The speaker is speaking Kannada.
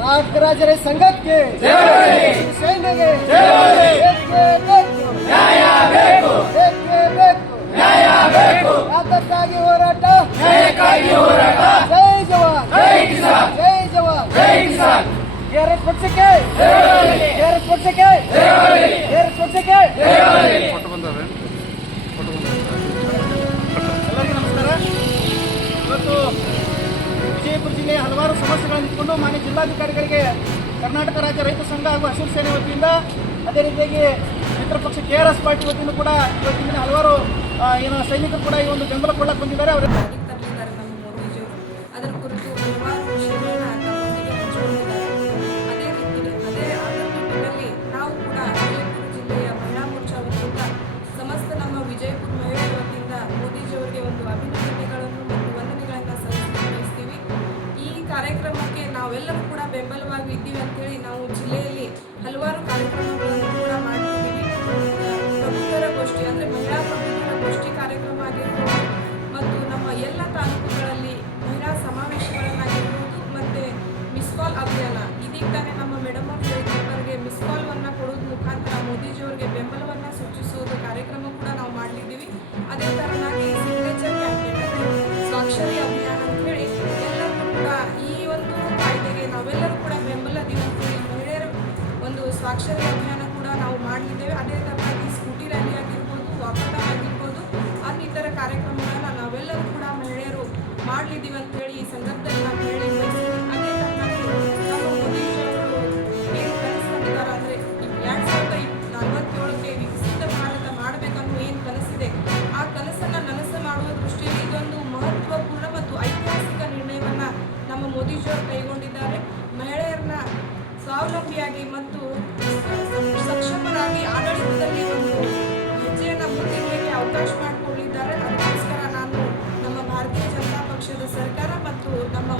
ರಾಜರ ಸಂಘಕ್ಕೆ ಸೇನೆಗೆ ಯಾತಕ್ಕಾಗಿ ಹೋರಾಟ, ಜೈ ಜವಾನ್ ಜೈ ಜವಾನ್ KRS ಪಕ್ಷಕ್ಕೆ KRS ಪಕ್ಷಕ್ಕೆ KRS ಪಕ್ಷಕ್ಕೆ. ಎಲ್ಲರಿಗೂ ನಮಸ್ಕಾರ. ಇವತ್ತು ವಿಜಯಪುರ ಜಿಲ್ಲೆಯ ಹಲವಾರು ಸಮಸ್ಯೆಗಳನ್ನು ಇಟ್ಟುಕೊಂಡು ಮಾನ್ಯ ಜಿಲ್ಲಾಧಿಕಾರಿಗಳಿಗೆ ಕರ್ನಾಟಕ ರಾಜ್ಯ ರೈತ ಸಂಘ ಹಾಗೂ ಹಸಿರು ಸೇನೆ ವತಿಯಿಂದ, ಅದೇ ರೀತಿಯಾಗಿ ಮಿತ್ರ ಪಕ್ಷ KRS ಪಾರ್ಟಿ ವತಿಯಿಂದ ಕೂಡ ಇವತ್ತಿನ ಹಲವಾರು ಸೈನಿಕರು ಕೂಡ ಈ ಒಂದು ಬೆಂಬಲ ಕೊಡಕ್ಕೆ ಬಂದಿದ್ದಾರೆ. ಅವರು ಅದರ ಕುರಿತು ಹಲವಾರು ವಿಷಯಗಳನ್ನ ನಮ್ಮೊಂದಿಗೆ ಹಂಚಿಕೊಂಡಿದ್ದಾರೆ. ಅದೇ ನಿಟ್ಟಿನಲ್ಲಿ ನಾವು ಕೂಡ ವಿಜಯಪುರ ಜಿಲ್ಲೆಯ ಮಹಿಳಾ ಮೋರ್ಚಾ ವತಿಯಿಂದ ಸಮಸ್ತ ನಮ್ಮ ವಿಜಯಪುರ ಮಹಿಳೆಯರ ವತಿಯಿಂದ ಮೋದಿಜಿಯವರಿಗೆ ಒಂದು ಅಭಿನಂದನೆಗಳನ್ನು ಮತ್ತು ವಂದನೆಗಳನ್ನು ಸಲ್ಲಿಸ್ತೀವಿ. ಈ ಕಾರ್ಯಕ್ರಮಕ್ಕೆ ನಾವೆಲ್ಲರೂ ಕೂಡ ಬೆಂಬಲವಾಗಿ ಇದ್ದೀವಿ ಅಂತೇಳಿ ನಾವು ಜಿಲ್ಲೆಯಲ್ಲಿ ಹಲವಾರು ಕಾರ್ಯಕ್ರಮಗಳನ್ನು ಕೂಡ ಮಾಡ್ತಿದ್ದೀವಿ. ಪ್ರಬುದ್ಧರ ಗೋಷ್ಠಿ ಅಂದರೆ ಮಹಿಳಾ ಪ್ರಬುದ್ಧರ ಗೋಷ್ಠಿ ಕಾರ್ಯಕ್ರಮ ಆಗಿರ್ಬೋದು, ಮತ್ತು ನಮ್ಮ ಎಲ್ಲ ತಾಲೂಕುಗಳಲ್ಲಿ ಮಹಿಳಾ ಸಮಾವೇಶಗಳನ್ನಾಗಿರ್ಬೋದು, ಮತ್ತು ಮಿಸ್ ಕಾಲ್ ಅಭಿಯಾನ. ಇದೀಗ ತಾನೇ ನಮ್ಮ ಮೇಡಮ್ ಅವರು ಹೇಳಿದವರಿಗೆ ಮಿಸ್ ಕಾಲ್ವನ್ನು ಕೊಡೋದ್ರ ಮುಖಾಂತರ ಮೋದಿಜಿಯವರಿಗೆ ಬೆಂಬಲವನ್ನು ಸೂಚಿಸುವುದು ಕಾರ್ಯಕ್ರಮ ಕೂಡ ನಾವು ಮಾಡಲಿದ್ದೀವಿ. ಅದೇ ಥರನಾಗಿ ಸಿಗ್ನೇಚರ್ ಕ್ಯಾಂಪೇನ್ ಅಂದರೆ ಸ್ವಾಕ್ಷರಿ ಅಭಿಯಾನ ಅಂತೇಳಿ ಎಲ್ಲರೂ ಕೂಡ ಈ ಒಂದು ಕಾಯ್ದೆಗೆ ನಾವೆಲ್ಲರೂ ಕೂಡ ಬೆಂಬಲದೀವಿ ಅಂತೇಳಿ ಮಹಿಳೆಯರ ಒಂದು ಸ್ವಾಕ್ಷರಿ ಅಭಿಯಾನ ಕೂಡ ನಾವು ಮಾಡಲಿದ್ದೇವೆ. ಅದೇ ಥರನಾಗಿ ಸ್ಕೂಟಿ ರ್ಯಾಲಿ ಆಗಿರ್ಬೋದು, ವಾಕಥಾನ್ ಆಗಿರ್ಬೋದು, ಇನ್ನಿತರ ಕಾರ್ಯಕ್ರಮಗಳನ್ನು ನಾವೆಲ್ಲರೂ ಕೂಡ ಮಹಿಳೆಯರು ಮಾಡಲಿದ್ದೀವಿ ಅಂತೇಳಿ ಈ ಸಂದರ್ಭದಲ್ಲಿ ನಾವು ಹೇಳಿ ಬಯಸ್ತೀವಿ. ಅದೇ ಥರನಾಗಿ ನಮ್ಮ ಮೋದಿಜಿಯವರು ಏನು ಕನಸ್ಕೊಂಡಿದ್ದಾರೆ ಅಂದರೆ 2047ಕ್ಕೆ ವಿಕಸಿತ ಭಾರತ ಮಾಡಬೇಕನ್ನೋ ಏನು ಕನಸಿದೆ, ಆ ಕನಸನ್ನು ನನಸು ಮಾಡುವ ದೃಷ್ಟಿಯಲ್ಲಿ ಇದೊಂದು ಮಹತ್ವಪೂರ್ಣ ಮತ್ತು ಐತಿಹಾಸಿಕ ನಿರ್ಣಯವನ್ನು ನಮ್ಮ ಮೋದಿಜಿಯವರು ಕೈಗೊಂಡಿದ್ದಾರೆ. ಮಹಿಳೆಯರನ್ನ ಸ್ವಾವಲಂಬಿಯಾಗಿ ಮತ್ತು ಸಕ್ಷಮರಾಗಿ ಆಡಳಿತದಲ್ಲಿ ಒಂದು ಹೆಜ್ಜೆಯನ್ನು ಮುಂದಿಡಲಿಕ್ಕೆ ಅವಕಾಶ ಮಾಡಿಕೊಂಡಿದ್ದಾರೆ. ಅದಕ್ಕೋಸ್ಕರ ನಾನು ನಮ್ಮ ಭಾರತೀಯ ಜನತಾ ಪಕ್ಷದ ಸರ್ಕಾರ ಮತ್ತು ನಮ್ಮ